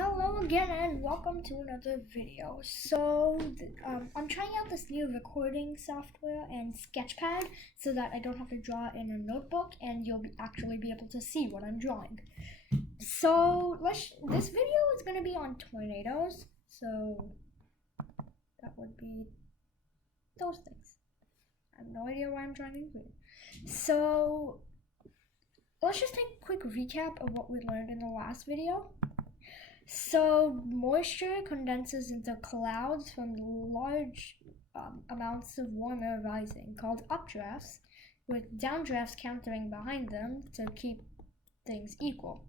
Hello again and welcome to another video. I'm trying out this new recording software and Sketchpad so that I don't have to draw in a notebook and you'll actually be able to see what I'm drawing. This video is going to be on tornadoes, so that would be those things. I have no idea why I'm trying to include it. So let's just take a quick recap of what we learned in the last video. So moisture condenses into clouds from large amounts of warm air rising, called updrafts, with downdrafts countering behind them to keep things equal.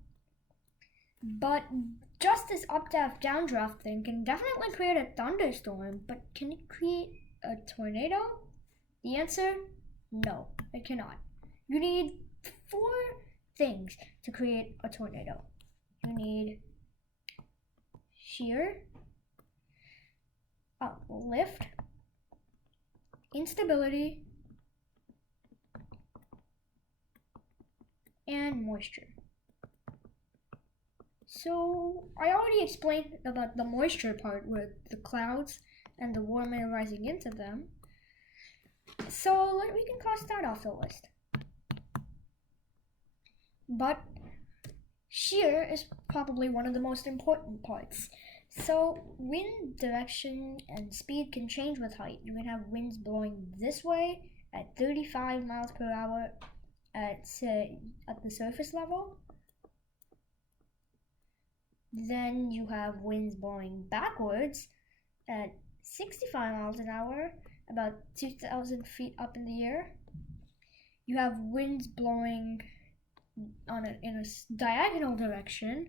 But just this updraft downdraft thing can definitely create a thunderstorm, but can it create a tornado? The answer, no, it cannot. You need 4 things to create a tornado. You need shear, lift, instability, and moisture. So I already explained about the moisture part with the clouds and the warm air rising into them. So we can cross that off the list. But shear is probably one of the most important parts. So wind direction and speed can change with height. You can have winds blowing this way at 35 miles per hour at the surface level. Then you have winds blowing backwards at 65 miles an hour, about 2,000 feet up in the air. You have winds blowing in a diagonal direction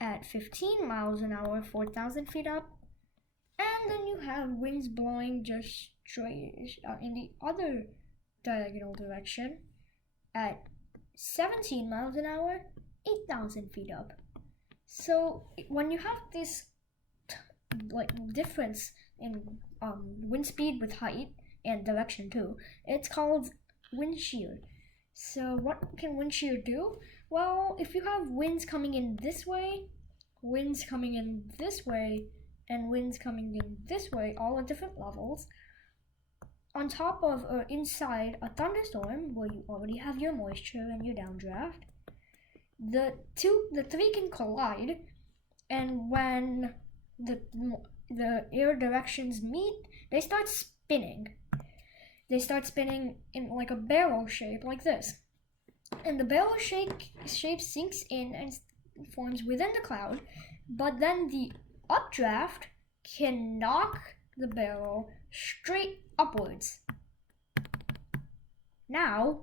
at 15 miles an hour, 4,000 feet up. And then you have winds blowing just straight in the other diagonal direction at 17 miles an hour, 8,000 feet up. So when you have this difference in wind speed with height and direction too, it's called wind shear. So what can wind shear do? Well, if you have winds coming in this way, winds coming in this way, and winds coming in this way, all at different levels, on top of or inside a thunderstorm where you already have your moisture and your downdraft, the three can collide, and when the air directions meet, they start spinning. They start spinning in like a barrel shape, like this. And the barrel shape sinks in and forms within the cloud, but then the updraft can knock the barrel straight upwards. Now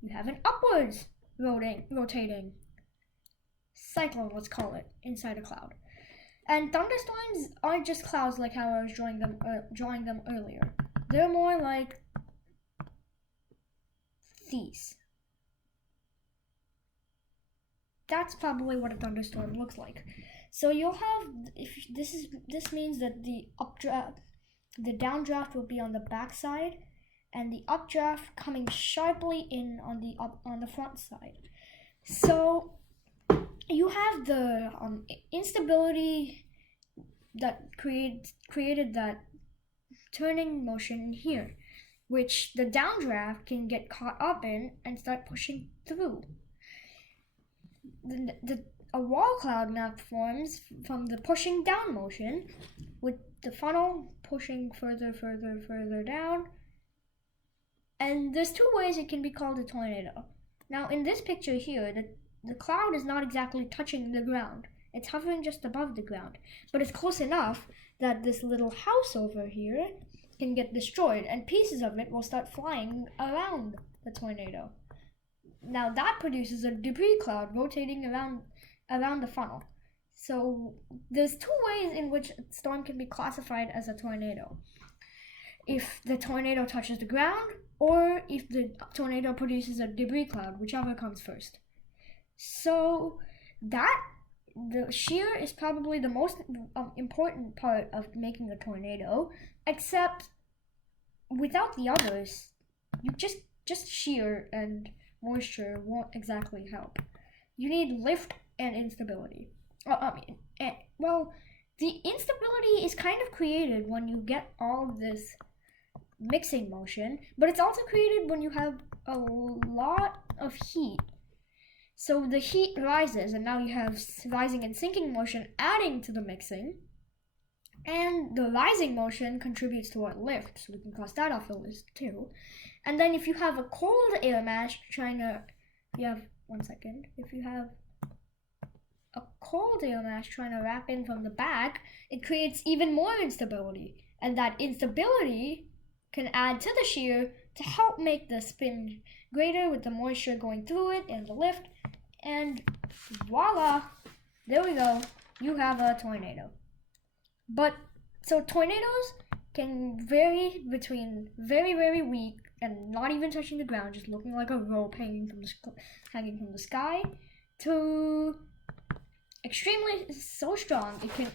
you have an upwards rotating cyclone, let's call it, inside a cloud. And thunderstorms aren't just clouds like how I was drawing them earlier. They're more like these. That's probably what a thunderstorm looks like. So you'll have, this means that the downdraft will be on the back side, and the updraft coming sharply in on the front side. So you have the instability that created that turning motion here, which the downdraft can get caught up in and start pushing through. A wall cloud now forms from the pushing down motion, with the funnel pushing further down. And there's 2 ways it can be called a tornado. Now in this picture here, the cloud is not exactly touching the ground. It's hovering just above the ground, but it's close enough that this little house over here can get destroyed, and pieces of it will start flying around the tornado. Now that produces a debris cloud rotating around the funnel. So there's 2 ways in which a storm can be classified as a tornado. If the tornado touches the ground, or if the tornado produces a debris cloud, whichever comes first. So the shear is probably the most important part of making a tornado, except without the others, you just shear and moisture won't exactly help. You need lift and instability. well, the instability is kind of created when you get all this mixing motion, but it's also created when you have a lot of heat. So the heat rises, and now you have rising and sinking motion adding to the mixing. And the rising motion contributes to what lift, so we can cross that off the list too. And then if you have a cold air mass if you have a cold air mass trying to wrap in from the back, it creates even more instability. And that instability can add to the shear to help make the spin greater with the moisture going through it and the lift. And voila, there we go, you have a tornado. But so tornadoes can vary between very, very weak and not even touching the ground, just looking like a rope hanging from the sky, to extremely so strong it can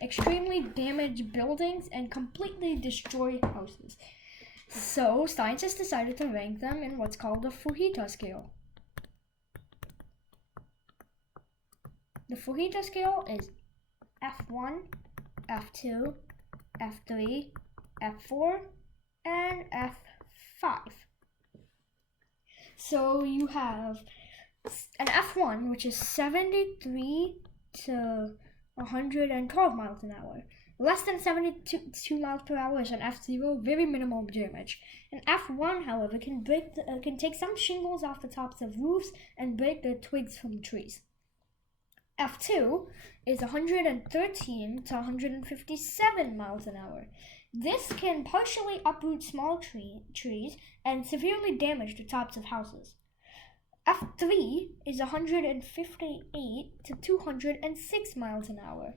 extremely damage buildings and completely destroy houses. So scientists decided to rank them in what's called the Fujita scale. The Fujita scale is F1, F2, F3, F4, and F5. So you have an F1, which is 73 to 112 miles an hour. Less than 72 miles per hour is an F0, very minimal damage. An F1, however, can take some shingles off the tops of roofs and break the twigs from trees. F2 is 113 to 157 miles an hour. This can partially uproot small trees and severely damage the tops of houses. F3 is 158 to 206 miles an hour.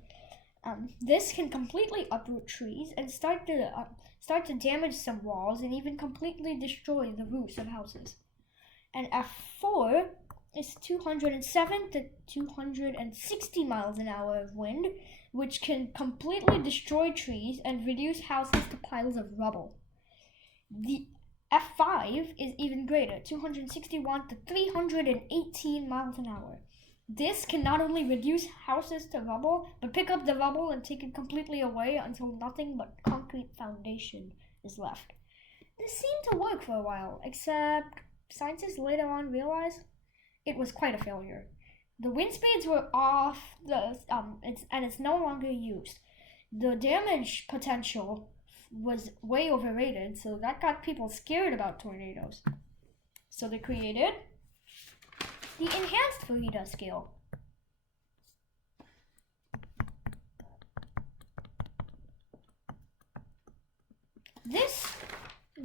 This can completely uproot trees and start to damage some walls and even completely destroy the roofs of houses. And F4 is 207 to 260 miles an hour of wind, which can completely destroy trees and reduce houses to piles of rubble. The F5 is even greater, 261 to 318 miles an hour. This can not only reduce houses to rubble, but pick up the rubble and take it completely away until nothing but concrete foundation is left. This seemed to work for a while, except scientists later on realized it was quite a failure. The wind speeds were off, and it's no longer used. The damage potential was way overrated, so that got people scared about tornadoes. So they created the enhanced Fujita scale. This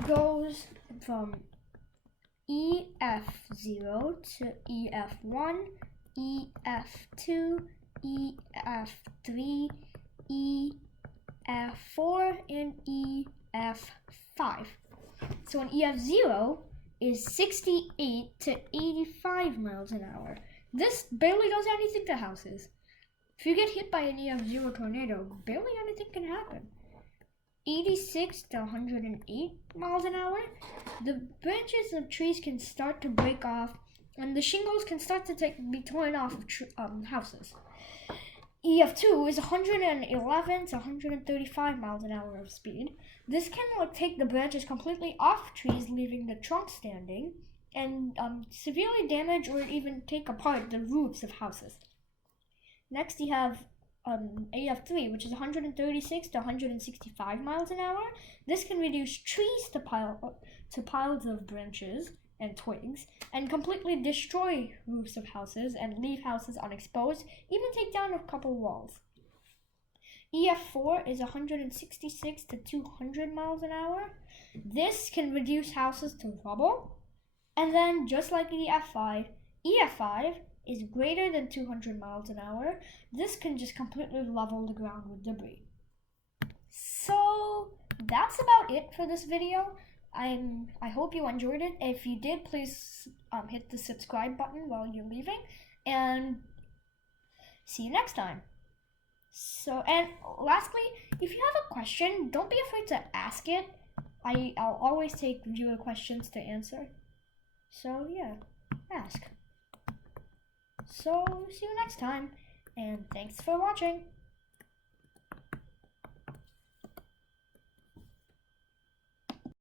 goes from EF0 to EF1, EF2, EF3, EF4, and EF5. So an EF0 is 68 to 85 miles an hour. This barely does anything to houses. If you get hit by an EF0 tornado, barely anything can happen. 86 to 108 miles an hour, the branches of trees can start to break off and the shingles can start to be torn off of houses. EF2 is 111 to 135 miles an hour of speed. This can take the branches completely off trees, leaving the trunk standing, and severely damage or even take apart the roofs of houses. Next, you have AF3, which is 136 to 165 miles an hour. This can reduce trees to piles of branches and twigs, and completely destroy roofs of houses and leave houses unexposed, even take down a couple walls. EF4 is 166 to 200 miles an hour. This can reduce houses to rubble. And then, just like EF5, EF5 is greater than 200 miles an hour. This can just completely level the ground with debris. So that's about it for this video. I hope you enjoyed it. If you did, please hit the subscribe button while you're leaving, and see you next time. So, and lastly, if you have a question, don't be afraid to ask it. I'll always take viewer questions to answer. So yeah, ask. So see you next time. And thanks for watching.